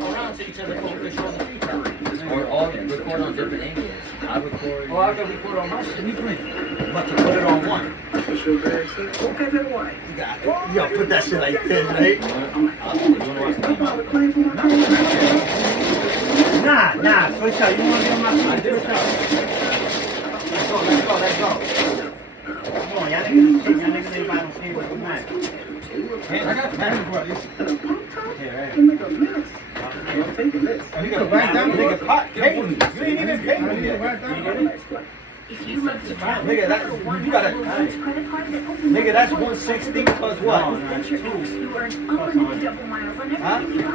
around so each other focus on the future. Or all record on different angles. I record. Oh, I can record on my shit. But to put it on one. Okay, then what? You got it. You gotta put that shit like this, right? Nah, first shot. You want to be on my side? First shot. Let's go. Come on, y'all niggas ain't by no team with the match. I got the man for this. Yeah, right. And he got right down the nigga pot. Pay me. You ain't even pay me yet. If you love to travel, Nigga, that's you gotta. Nigga, that's 160 plus what? Venture X, you earn unlimited double miles on everything you buy,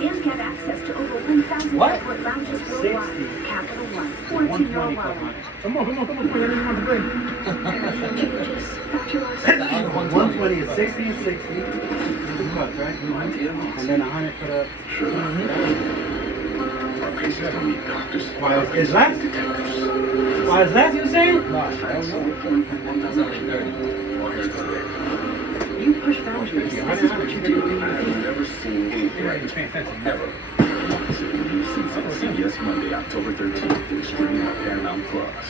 and get access to over 1,000 What? airport lounges worldwide. Capital One, 14 worldwide. Come on, put it in the break. 120 is 60 and 60. 2 cups, right? And then 100 for the... Why is that? Why is that you saying? That's only 30. You push boundaries. This is what you do. I've never seen anything like it. Ever. New season, CBS Monday, October 13th, streaming on Paramount Plus.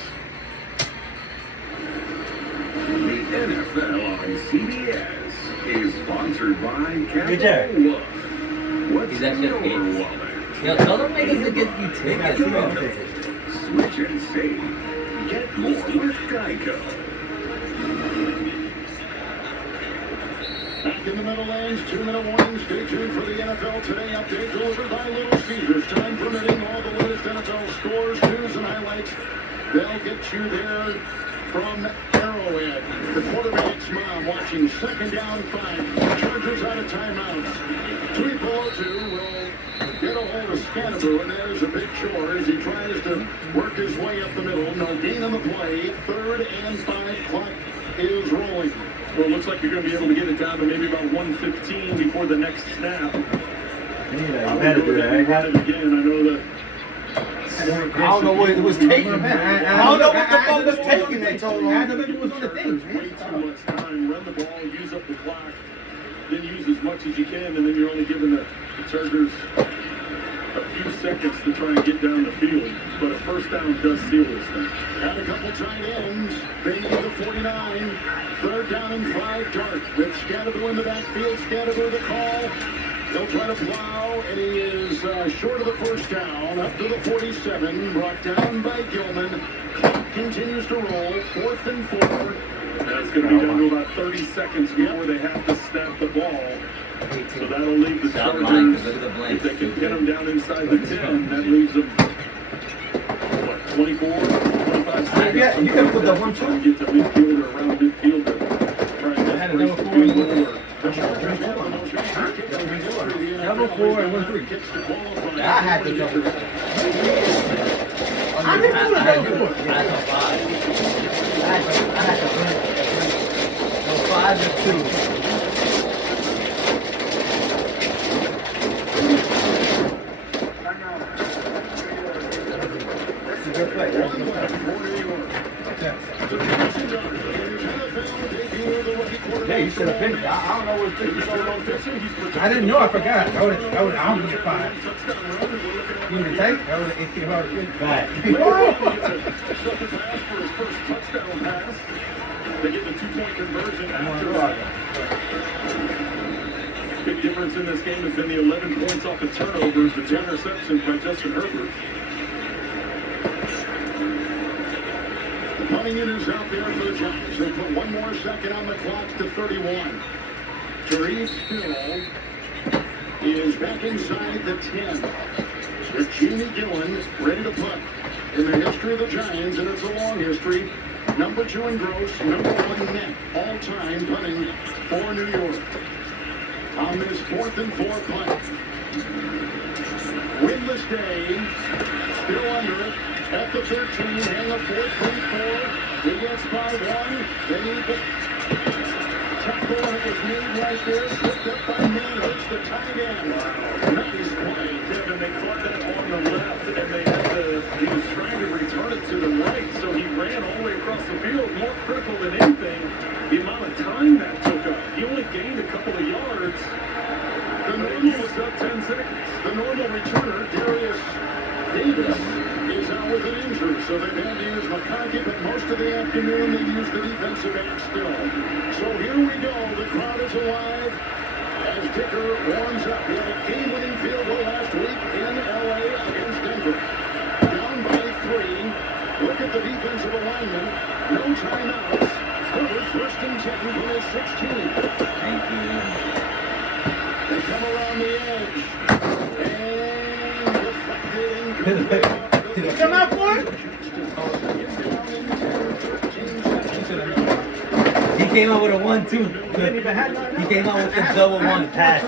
The NFL on CBS is sponsored by Capital One. What's He's actually in your okay. wallet? Yo, tell them niggas to get you tickets, bro. Switch and save. Get more with Geico. Back in the Meadowlands, 2-minute warning. Stay tuned for the NFL Today update delivered by Little Caesars. Time permitting, all the latest NFL scores, news, and highlights. They'll get you there from Arrowhead. The quarterback's mom watching 2nd down 5. Chargers out of timeouts. Tweet below 2 will get a hold of Scannaboo, and there's a big chore as he tries to work his way up the middle. No gain on the play. 3rd and 5. Clock is rolling. Well, it looks like you're going to be able to get it down to maybe about 1:15 before the next snap. You better do that. I got it again. I know that. I don't know what it was taking. I don't know what the fuck was taking that so long. I think it was on the thing. Way too much time. Run the ball, use up the clock, then use as much as you can, and then you're only giving the Chargers a few seconds to try and get down the field. But a first down does seal this thing. Had a couple tight ends. They need the 49. 3rd down and 5. Dart with Scannaboo in the backfield. Scannaboo the call. He'll try to plow, and he is short of the first down. Up to the 47. Brought down by Gilman. Clock continues to roll. 4th and 4. That's going to be down to about 30 seconds before they have to snap the ball. So that'll leave the Stop Chargers, lying, 'cause look at the if blanks. they can pin them down inside the 10, that leaves them, what, 24, 25 seconds? Yeah, you can put the 1-2. Try and get to midfield or around midfield to try and I had a get double the 4 and field 1 goal. The Chargers have a motion. Double 4 and 1 3. Kicks to qualify. I had to double. I didn't do the double 4. I had no 5. I had to win. No 5 and 2. Good play. Yeah, you should have finished. I don't know what took you so long to finish. I didn't know. I forgot. I would have get 5. You didn't take? That was 18 hard to finish. Right. They get the 2-point conversion after that. Big difference in this game has been the 11 points off of turnovers, the 2 interceptions by Justin Herbert. The punting unit's out there for the Giants. They put 1 more second on the clock to 31. Tariq Hill is back inside the 10. With Jamie Gillen ready to punt. In the history of the Giants, and it's a long history, number 2 in gross, number 1 net, all-time punting for New York. On this 4th and 4 punt. Windless day, still under it. At the 13, hang a 4th and 4. He gets by 1. They need the tackle, and it was made right there. Slipped up by Mann. Hurts the tight end. Nice play. Devin, they caught that on the left, and they had he was trying to return it to the right, so he ran all the way across the field. More critical than anything, the amount of time that took up. He only gained a couple of yards. The North was up 10 seconds. the normal returner, Darius Davis, is out with an injury. So they've had to use McConkey, but most of the afternoon they used the defensive end still. So here we go. The crowd is alive as Dicker warms up. He had a game-winning field goal last week in L.A. against Denver. Down by 3. Look at the defensive alignment. No timeouts. Covered first and 10 from his 16. Thank you. They come around the edge. And deflected. Come out for it? He came out with a 1-2. Didn't even have none. He came out with the double one pass.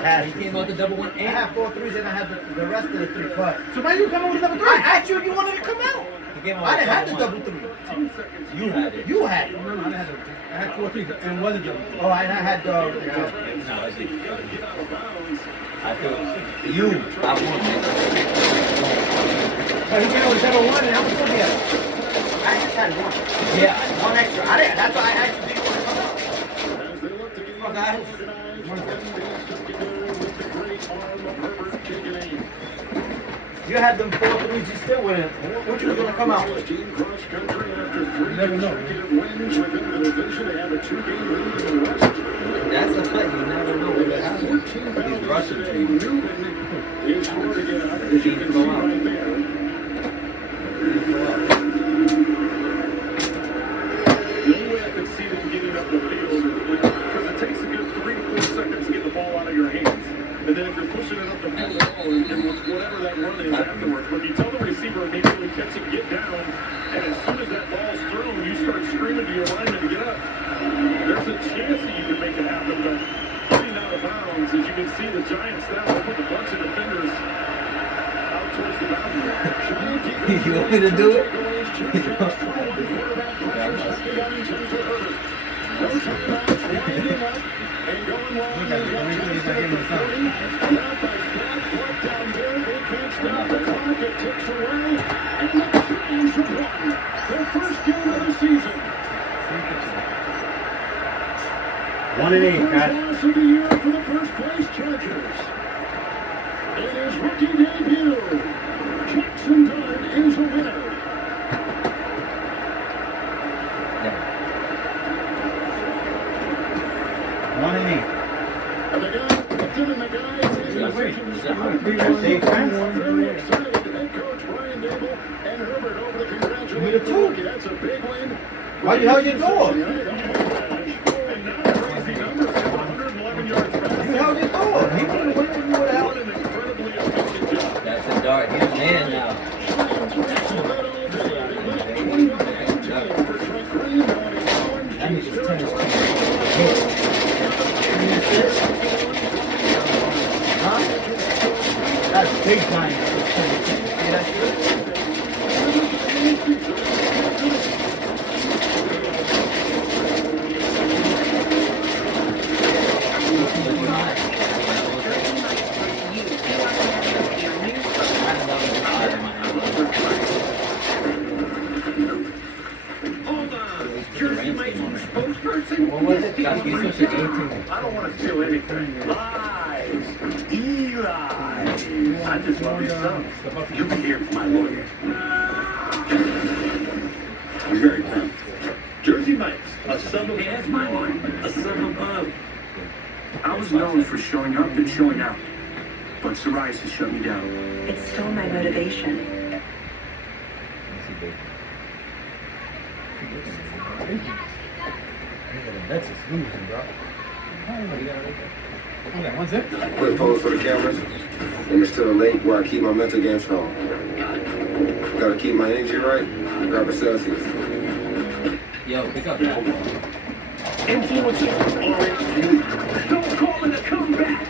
Pass. He came out with the double one I and had 4 threes and I had the rest of the 3 cut. So why you come up with a double I three? asked you if you wanted to come out. he came out I with didn't have the double double 3. one. You had it. You had it. No, I didn't have double three. I had 4 threes and it wasn't double three. Oh, and I had the. No, I did. I feel you. I won, man. But he came out with double one and I was supposed to get it. I just had 1. Yeah. 1 extra. I didn't. That's why I asked you if you wanted to come out. As they look to get Fuck, I- You had them 4 threes, you still win. What you gonna come out with? Team cross country after 3 Never know. consecutive wins within the division. They have a 2-game lead in the West. That's a fact. You never know what will happen. 14 penalties Russian today. team. Newman is hard to get out, as you can see right there. The only way I could see them getting up the field is because it takes a good 3 to 4 seconds to get the ball out of your hands. And then if you're pushing it up the middle and whatever that run is afterwards, but you tell the receiver immediately catch it, get down, and as soon as that ball's thrown, you start screaming to your lineman to get up. There's a chance that you can make it happen, but getting out of bounds, as you can see, the Giants now put a bunch of defenders out towards the boundary. You want me to do it? No timeouts, winding up and going long. Look at it. Let me put this back in the sun. Now by flat foot down there, they can't stop the clock. It ticks away, and the Giants have won their first game of the season. 1-8, First guys. loss of the year for the first place Chargers. In his rookie debut, Jackson Dart is a winner. Yeah. 1-8. And the guy, Upton and the guys in the Wait, section. They Very excited. Head coach Brian Dable and Herbert over to congratulate Me too. the rookie. That's a big win. Why you held your door? And now crazy numbers, 111 yards passing. You held your door. He couldn't win when you would have held What it. an incredibly effective job. That's a dart. He's a man now. That means it's 10 Huh? That's big time. See that shit? Hold on. Jersey Mike's spokesperson? What was it? Gosh, he's such an 18. I don't want to steal anything. Lies. Eli. I just love your son. You can hear from my lawyer. I'm very proud. Jersey Mike's, a sub of my line, a sub above. I was known for showing up and showing out, but psoriasis shut me down. It's still my motivation. That's a smooth one, bro. Okay, one zip. Quick pose for the cameras. And it's to the link where I keep my mental game strong. Gotta keep my energy right. Grab a Celsius. Yo, pick up that. Don't call it a comeback.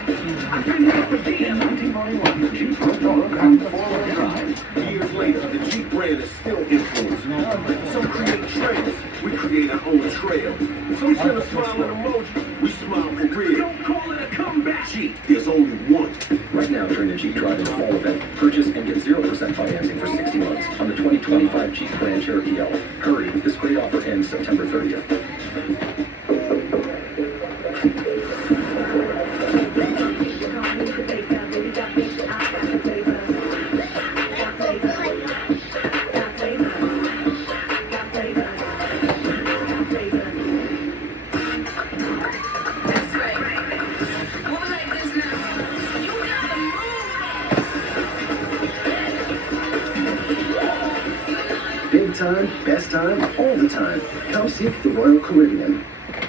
I've been here for years. 1991, the Jeep Pro Dog got the four-wheel drive. Years later, the Jeep brand is still influenced. Some create trails. We create our own trail. Some send a smiling emoji. We smile for real. Don't call it a comeback. Jeep, there's only one. Right now, during the Jeep Drive and Fall event, purchase and get 0% financing for 60 months on the 2025 Jeep Grand Cherokee L. Hurry, this great offer ends September 30th. time, best time, all the time. Come seek the Royal Caribbean.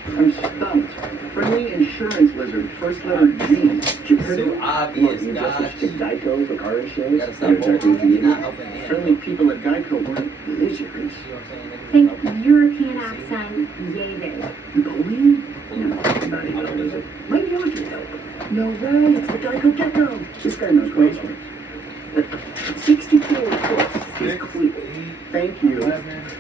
I'm stumped. Friendly insurance lizard, first letter G. So obvious, You just gosh. switched to Geico for car insurance? You gotta stop They're exactly over. what you Not need. helping him. Friendly people at Geico weren't lizards. You know what I'm saying? Think European accent, yay big. Napoleon? No, not even a lizard. Maybe I can help. No way, it's the Geico Gecko. This guy knows Grocery. 64 foot is clear. Thank you.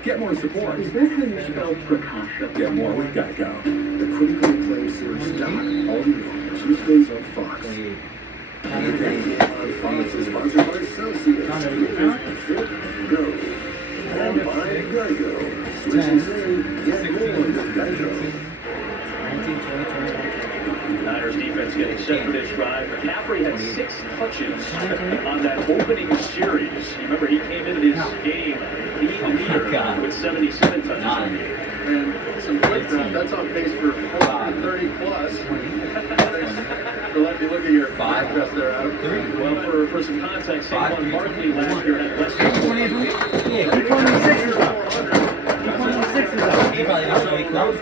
Get more support. Is that how you spell Prakasha? Get more with Geico. The critically acclaimed series Doc, all new Tuesdays on Fox. On Fox is sponsored by Celsius. Fit, go. And by Geico. Switching in, get more with Geico. Niners defense getting set for this drive. McCaffrey had 6 touches on that opening series. You remember he came into this game leading leader with 77 touches. And some quick stuff, that's on pace for 30 plus. So let me look at your podcast there, Adam. Well, for some context, Saquon Barkley last year had less than 26 is up. 26 is up. He probably knows what he closed.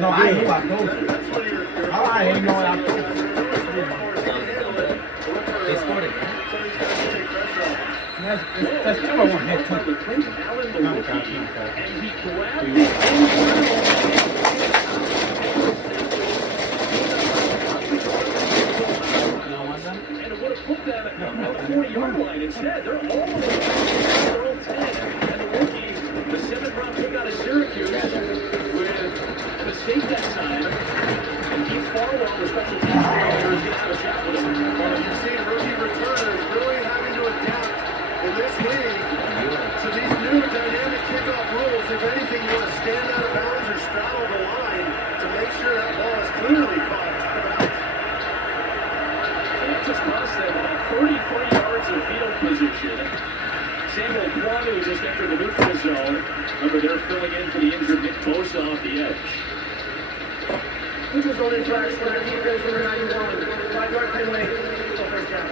No, I knew I told you. I ain't know what I told you. They scored it. That's two I want net two. Allen, the rookie, and he grabbed the and it would have put them at the 40-yard line. Instead, they're all the way their own 10. And the rookie, the 7th-round pick out of Syracuse, with a mistake that time. And Keith Farwell, the special teams coordinator, is going to have a chat with him. Well, you've seen rookie returners really having to adapt in this league to these new dynamic kickoff rules. If anything, you want to stand out of bounds or straddle the line to make sure that ball is clearly caught. And that just cost them about 33 yards of field position. Samuel Kwanu just entered the neutral zone. Remember, they're filling in for the injured Nick Bosa off the edge. Neutral zone infraction, defense number 91, 5-yard penalty, first down.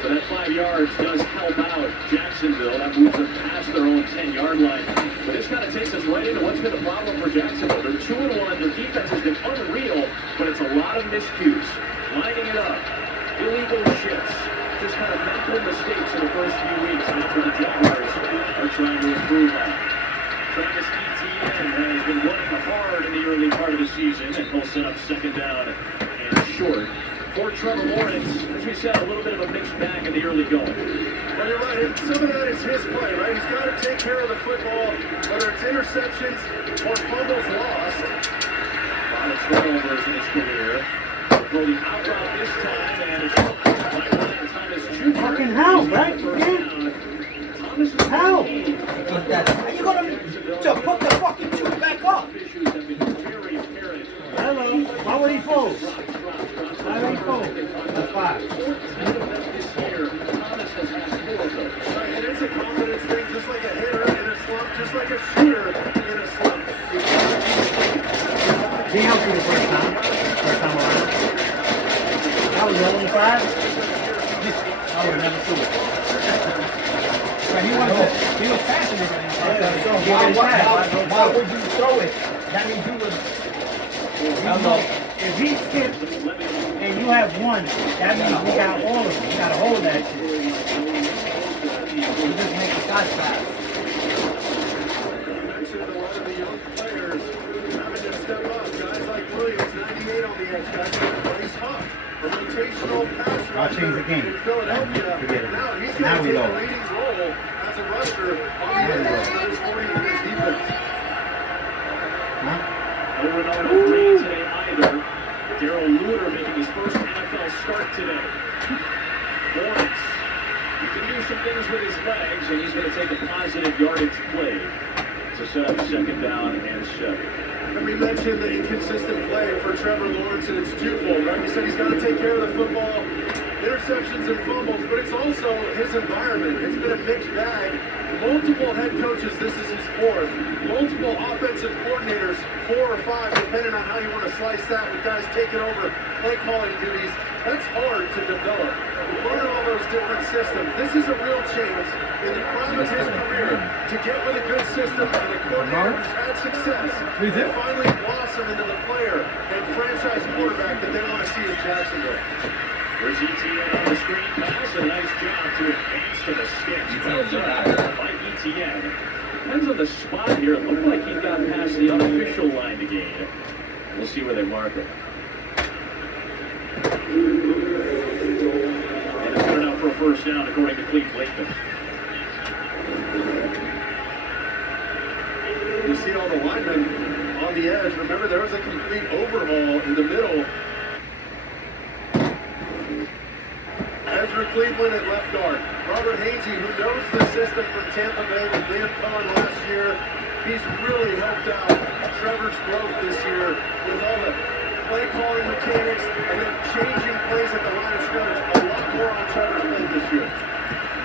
So that 5 yards does help out Jacksonville. That moves them past their own 10-yard line. But this kind of takes us right into what's been the problem for Jacksonville. They're 2-1. Their defense has been unreal, but it's a lot of miscues. Lining it up. Illegal shifts. Just kind of mental mistakes in the first few weeks. And that's what the Jaguars are trying to improve on. Travis Etienne has been running hard in the early part of the season, and he'll set up second down and short. For Trevor Lawrence, as we said, a little bit of a mixed bag in the early going. Well, you're right. Some of that is his play, right? He's got to take care of the football, whether it's interceptions or fumbles lost. A lot of turnovers in his career. Throw the out route this time, and it's right behind Thomas Jr. Fucking hell, right? Thomas is How? Are you going to put the fucking shoe back up? Issues have been very apparent. Hello. Why would he fold? Why would he fold? That's 5. This year, Thomas has had 4 of those. Right, it is a confidence thing, just like a hitter in a slump, just like a shooter in a slump. He helped you the first time around. That was the only 5? I would have never threw it. But he was passing it. Why would you throw it? That means you would. If he skipped and you have 1, that means we got all of them. You got to hold that shit. You just make the shot fast. You mentioned a lot of the young players having to step up. Guys like Williams, 98 on the edge, guys like Bryce Huff, a rotational pass I'll change the game. in Philadelphia. Forget it. Now he's Now going we to take know. a leading role as a rusher on the edge for this 49ers defense. Huh? No Ronaldo Green today either. Darrell Luter making his first NFL start today. Lawrence, he can do some things with his legs, and he's going to take a positive yardage play to set up second down and 7. And we mentioned the inconsistent play for Trevor Lawrence, and it's twofold, right? We said he's got to take care of the football, interceptions and fumbles, but it's also his environment. It's been a mixed bag. Multiple head coaches, this is his 4th. Multiple offensive coordinators, 4 or 5, depending on how you want to slice that, with guys taking over play calling duties. That's hard to develop. You learn all those different different systems. This is a real chance in the prime of his career to get with a good system and a coordinator who's had success and finally blossom into the player and franchise quarterback that they want to see in Jacksonville. There's ETN on the screen pass. A nice job to advance to the sticks. Well done by ETN. Depends on the spot here. It looked like he got past the unofficial line to gain. We'll see where they mark it. And it's good enough for a first down, according to Cleve Lakeman. You see all the linemen on the edge. Remember, there was a complete overhaul in the middle. Ezra Cleveland at left guard. Robert Hainsey, who knows the system from Tampa Bay with Liam Cohen last year, he's really helped out Trevor's growth this year with all the play calling mechanics and then changing plays at the line of scrimmage. A lot more on Trevor's plate this year.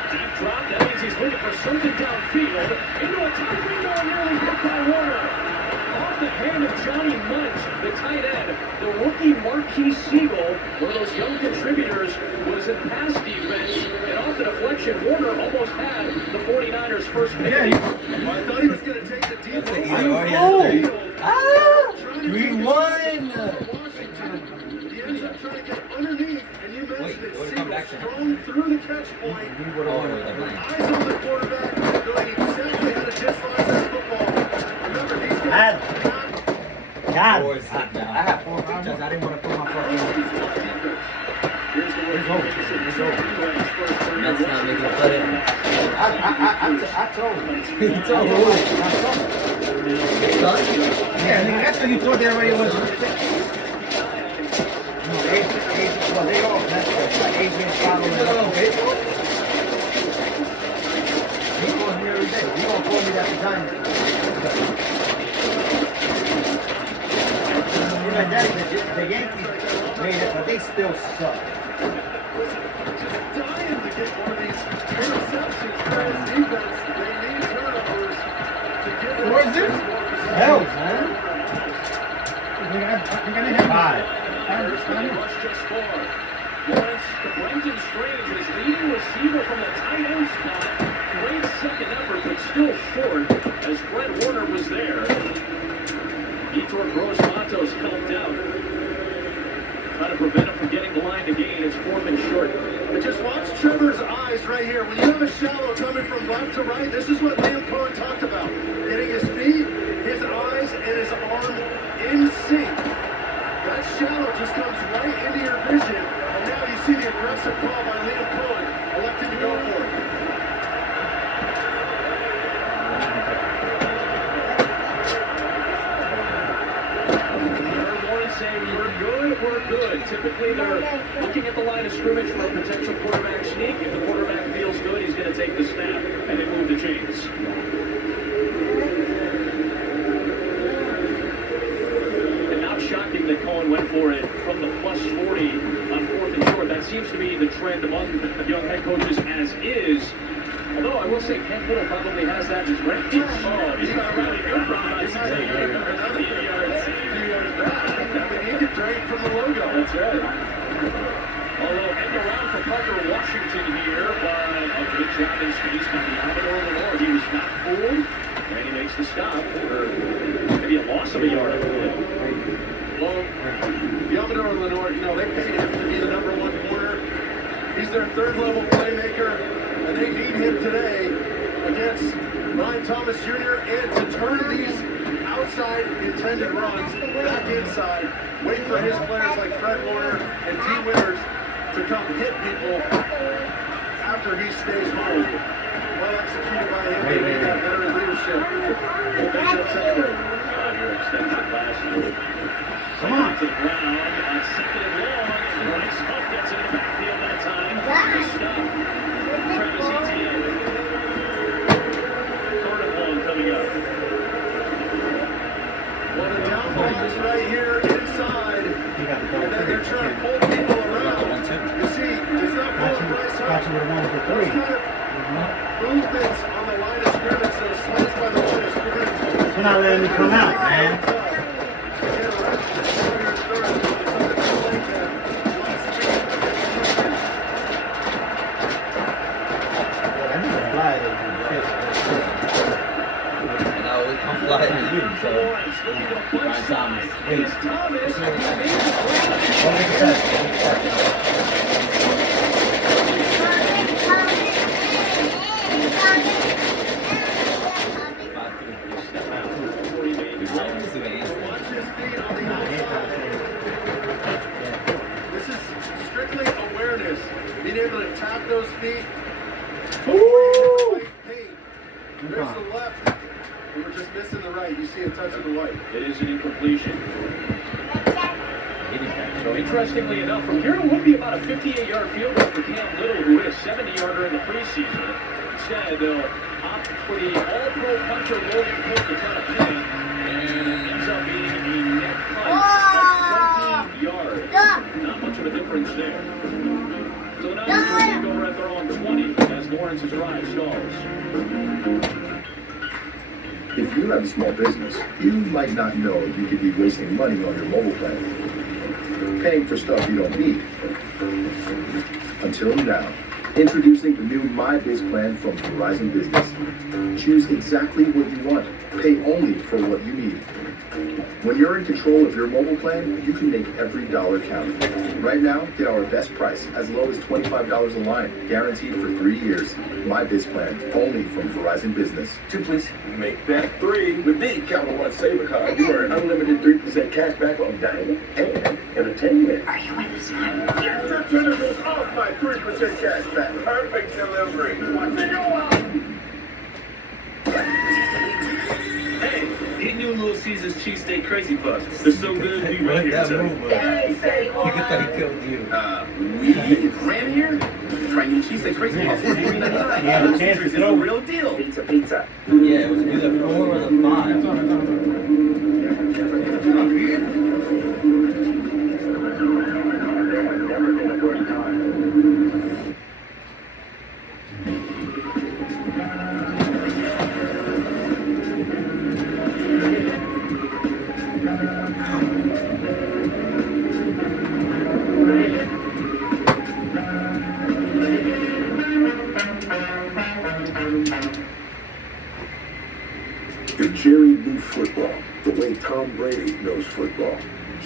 Deep drop. That means he's looking for something downfield. Into a tight window, nearly hit by Warner. Off the hand of Johnny Munt, the tight end. The rookie Marquis Siegel, one of those young contributors, was in pass defense. And off the deflection, Warner almost had the 49ers' first pick. Yeah, I thought he was going to take the deep ball. We won! He ends up trying to get underneath, and you mentioned it. Come back to Thrown through the catch point. Eyes on the quarterback, knowing exactly how to dislodge that football. Remember, these guys God. I have 4 features. I didn't want to put my fucking. It's over. That's not making a play. I told him. He told me what? Yeah, nigga, that's what you thought there already was. No, well, they all, that's like Adrian following. He calls me every day. He gonna call me that the Giants. Like that, the Yankees made it, but they still suck. dying to get one of these interceptions for his defense. They need turnovers to get What is this? Hell, man. I think I didn't have 5. Rush just far. Lawrence to Brenton Strange, his leading receiver from the tight end spot. Great second effort, but still short as Fred Warner was there. Vitor Gross Matos helped out. Trying to prevent him from getting the line to gain. It's 4th and short. But just watch Trevor's eyes right here. When you have a shallow coming from left to right, this is what Liam Cohen talked about. Getting his feet, his eyes, and his arm in sync. That shallow just comes right into your vision. And now you see the aggressive call by Liam Cohen, electing to go for it. Saying we're good. Typically they're looking at the line of scrimmage for a potential quarterback sneak. If the quarterback feels good, he's going to take the snap and then move the chains. And not shocking that Cohen went for it from the plus 40 on 4th and short. That seems to be the trend among young head coaches as is. Although I will say Ken Little probably has that in his ranks. Oh, he's got a really good from about 6 yards. He can trade from the logo. That's right. Although end around for Parker Washington here, but a good job in space by Amador Lenore. He was not fooled, and he makes the stop for maybe a loss of a yard, I believe. Well, Amador Lenore, you know, they paid him to be the #1 corner. He's their 3rd-level playmaker, and they need him today against Ryan Thomas Jr. and to turn these outside intended runs back inside, wait for his players like Fred Warner and T. Winters to come hit people after he stays home. Well executed by him, they need that veteran leadership. Come on. To the ground on 2nd and long. Bryce Huff gets in the backfield that time. Stop. Travis Etienne. 3rd and long coming up. Well, the downfall is right here inside, and then they're trying to pull people around. You see, it's not pulling Bryce up. Those kind of movements on the line of scrimmage, those slants by the line of scrimmage. We're not letting him come out, man. do. So, Brian Thomas. Wait. Don't make it fast. This is strictly awareness. Being able to tap those feet. Ooh! There's the left. And we're just missing the right. You see a touch of the white. It is an incompletion. So interestingly enough, from here it would be about a 58-yard field goal for Cam Little, who hit a 70-yarder in the preseason. Instead, they'll opt for the all-pro puncher Logan Pope to try to pin it, and it ends up being a net punt of 20 yards. Not much of a difference there. So now they're taking over at their own 20 as Lawrence's drive stalls. If you have a small business, you might not know you could be wasting money on your mobile plan, paying for stuff you don't need. Until now. Introducing the new MyBiz plan from Verizon Business. Choose exactly what you want. Pay only for what you need. When you're in control of your mobile plan, you can make every dollar count. Right now, get our best price, as low as $25 a line, guaranteed for 3 years. MyBiz plan, only from Verizon Business. 2, please. Make that 3. With the Capital One Saver Card, you earn unlimited 3% cash back on dining and entertainment. Are you with us, man? Get your tentacles off my 3% cash back. Perfect delivery. What the hell? Hey, eat new Little Caesars cheesesteak crazy puffs. They're so good, we right here That too. move was. Hey, say You could thought he killed you. We ran here. Trying new cheesesteak crazy puffs. Yeah, the chance to It's throw the it. real deal. Pizza, pizza. Yeah, it was either 4 or the 5. If Jerry knew football the way Tom Brady knows football,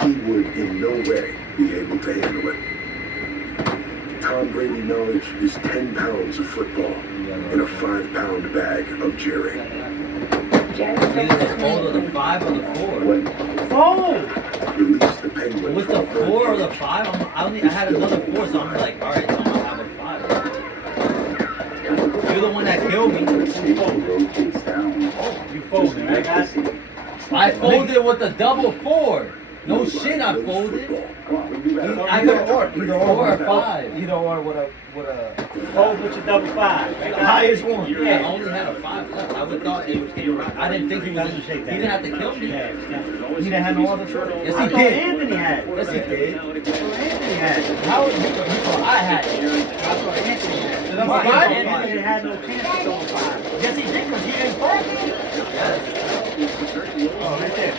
he would in no way be able to handle it. Tom Brady knowledge is 10 pounds of football in a 5-pound bag of Jerry. Either the fold or the 5 or the 4. When Fold! release the Penguins With the from 4 or the 5, I had another 4, so I'm like, alright, so I'm gonna have a 5. You're the one that killed me. rotates down. You folded, right, guys? I folded with a double 4. No shit, I folded. I got 4 or 5. Either or with a fold with your double 5. Right? The highest one. I only had a 5 left. I would thought it was came around. I didn't think he was. He didn't have to kill me. Yeah. He didn't have no other choice. Yes, I he thought did. Anthony had. Yes, he did. I thought Anthony had. How was you thought I had it? I thought Anthony had. So Why? that's why Anthony had no chance to throw a 5. Yes, he did because he didn't fold. Yes. Oh, right there.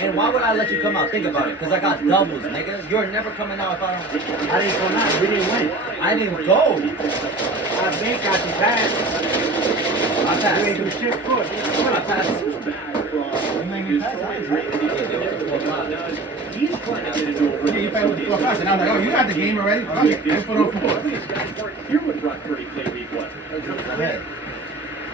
And why would I let you come out? Think about it. Because I got doubles, nigga. You're never coming out if I don't. I didn't go now. We didn't win. I didn't go. I think I can pass. I We passed. ain't do shit for it. I passed. You made me pass. I ain't right. He's trying to get into a Yeah, you played with the 4 5. And I was like, oh, you got the game already? Fuck it. Let's put on 4. These guys weren't here when Brock Purdy played week 1.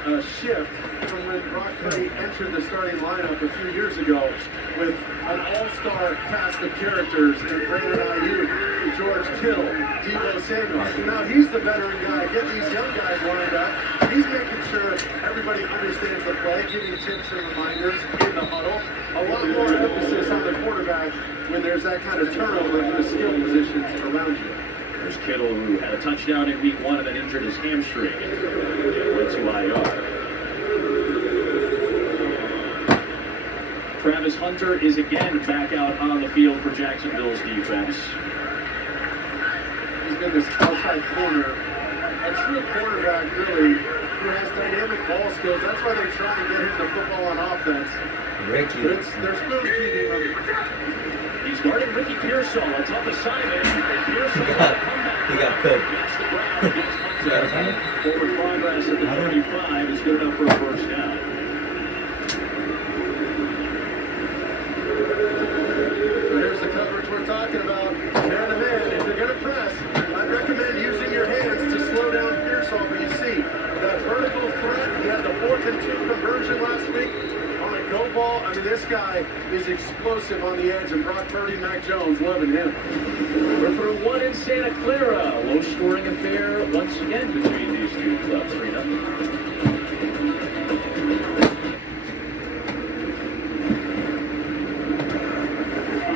A shift from when Brock Purdy entered the starting lineup a few years ago with an all-star cast of characters in Brandon Ayuk, George Kittle, Deebo Samuel. So now he's the veteran guy. Get these young guys lined up. He's making sure everybody understands the play, giving tips and reminders in the huddle. A lot more emphasis on the quarterback when there's that kind of turnover in the skill positions around you. There's Kittle, who had a touchdown in week 1 and then injured his hamstring. Went to IR. Travis Hunter is again back out on the field for Jacksonville's defense. He's been this outside corner, a true quarterback really, who has dynamic ball skills. That's why they try and get him the football on offense. Ricky. But they're spoon feeding him. He's guarding Ricky Pearsall. A tough assignment. And Pearsall He got cooked. gets the ground against Hunter. Forward progress at the 35 is good enough for a first down. So here's the coverage we're talking about. Man-to-man, if you're going to press, I'd recommend using your hands to slow down Pearsall. But you see, that vertical threat, he had the 4th and 2 conversion last week. On a go ball, I mean, this guy is explosive on the edge, and Brock Purdy and Mac Jones loving him. We're through one in Santa Clara. Low-scoring affair once again between these two clubs. 3-0.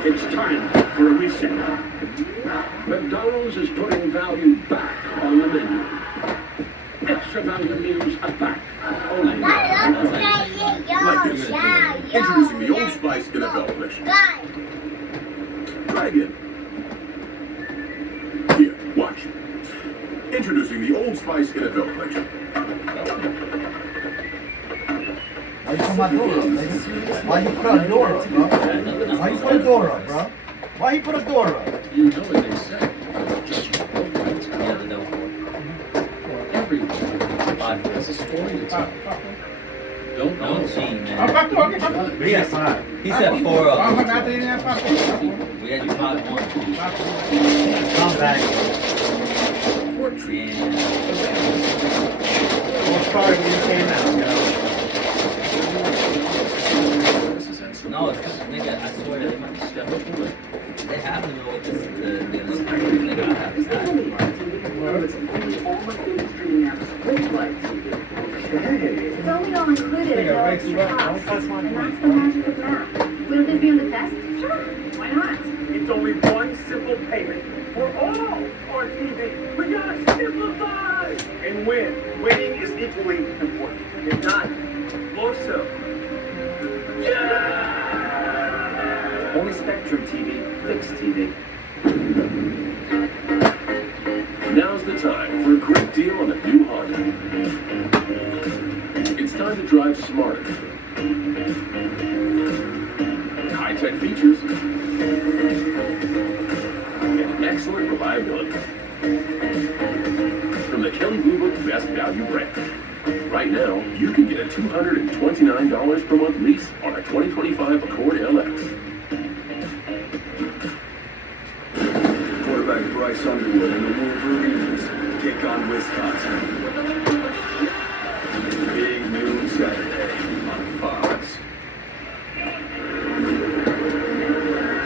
It's time for a reset. McDonald's is putting value back on the menu. Extra value meals are back. Only Like this. Introducing the Old Spice NFL collection. Try again. Here, watch. Introducing the Old Spice NFL collection. Why you put my door up, nigga? Why you put a door up, bro? Why you put a door up, bro? Why you put a door up? You know what they say. Everyone has a story to tell. Don't cheat, man. But he got 5. He said 4 of I'm them. not doing that 5. We had you 5-1. Come back. Yeah. What's card when you came out, yo? No, it's just, nigga, I swear they might step up to it. They have to know what this, they look like. Nigga, I have to It's only all included at no extra cost. And that's the magic of math. Will this be on the test? Sure. Why not? It's only one simple payment for all our TV. We gotta simplify and win. Winning is equally important, if not more so. Yeah! Only Spectrum TV, fixed TV. Now's the time for a great deal on a new Honda. It's time to drive smarter. High-tech features and excellent reliability. From the Kelley Blue Book Best Value brand. Right now, you can get a $229 per month lease on a 2025 Accord LX. Quarterback Bryce Underwood and the Wolverines kick on Wisconsin. Big noon Saturday on Fox.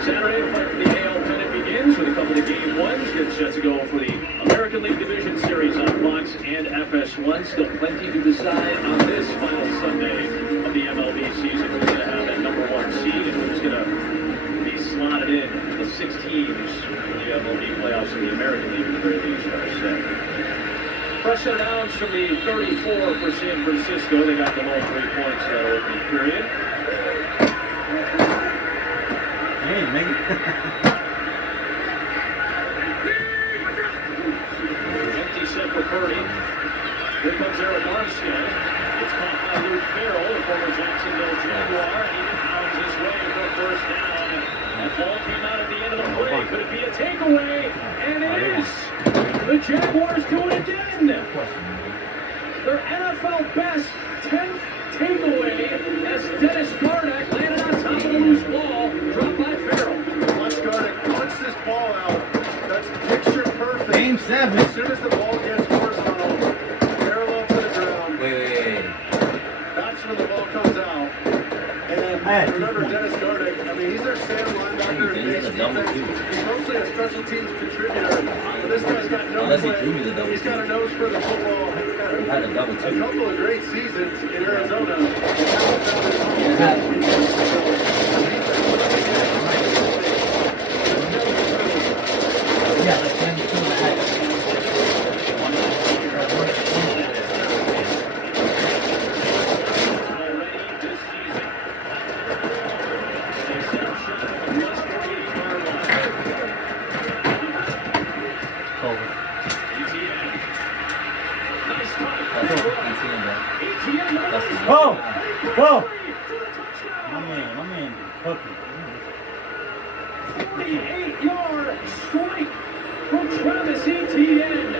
Saturday, the fight for the AL pennant begins with a couple of game ones. Get set to go for the American League Division Series on Fox and FS1. Still plenty to decide on this final Sunday of the MLB season. Who's going to have that #1 seed and who's going to be slotted in the 6 teams for the MLB playoffs in the American League at the very least are set. Fresh announced from the 34 for San Francisco. They got the low 3 points that opening period. Hey, nigga. Empty set for Purdy. Here comes Eric Armstead. It's caught by Luke Farrell, the former Jacksonville Jaguar, and he pounds his way for a first down. That ball came out at the end of the play. Could it be a takeaway? And it is. The Jaguars do it again. Their NFL best 10th takeaway as Dennis Gardeck landed on top of the loose ball, dropped by Farrell. Once Gardeck punched this ball out, that's picture perfect. Game 7. As soon as the ball gets horizontal, parallel to the ground, Wait. that's when the ball comes out. And remember Dennis Gardeck, I mean, he's their Sam linebacker and base defense. He's mostly a special teams contributor. But this guy's got no play. He's got a nose for the football. He had a double A two. couple of great seasons in Arizona. Yeah, like 72 and a half. Whoa! Whoa! My man, cooking. 48-yard strike from Travis Etienne.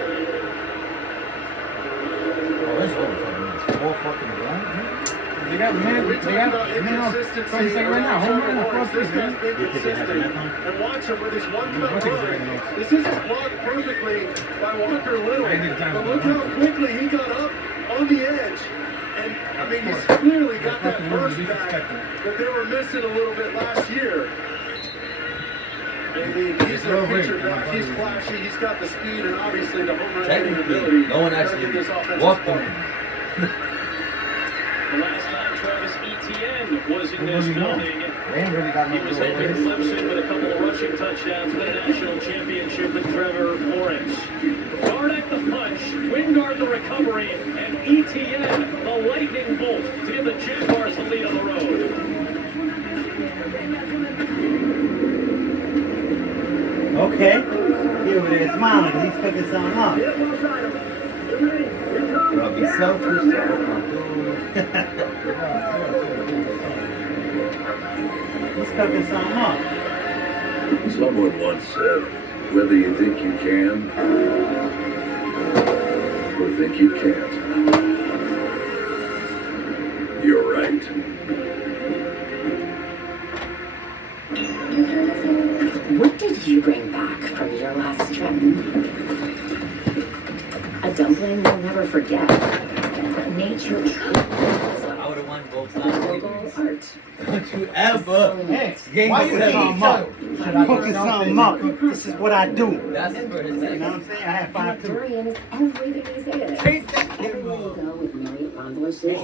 Where's all the fucking minutes? 4 fucking one? They got men. We They talk got about men on inconsistency 30 seconds right now. around Home Trevor run across Lawrence. This the guy's been consistent. And watch him with his one-cut run. This isn't blocked perfectly by Walker Little. But look how quickly he got up on the edge. And, I mean, he's clearly got that burst back that they were missing a little bit last year. I mean, he's their feature back. He's flashy. He's got the speed and obviously the home run hitting ability. Technically, no one to actually get this offensive walked ball. him. The last time Travis Etienne was in this building, They ain't really got he no was real helping race. Clemson with a couple of rushing touchdowns, win a national championship with Trevor Lawrence. Guard at the punch, Wingard the recovery, and Etienne the lightning bolt to give the Jaguars the lead on the road. Okay. He over there smiling because he's picking something up. I'll be selfish. He's cooking something up. Someone once said, whether you think you can or think you can't, you're right. What did you bring back from your last trip? A dumpling you'll never forget. Nature I would have won both sides. local art. Don't you ever. Hey, Game why you seven. cooking something up? I'm cooking something up. This is what I do. That's for his You know what second. I'm saying? I had 5 too. Durian is everything they say it is. Take that Everywhere you go with Marriott Gondola ships.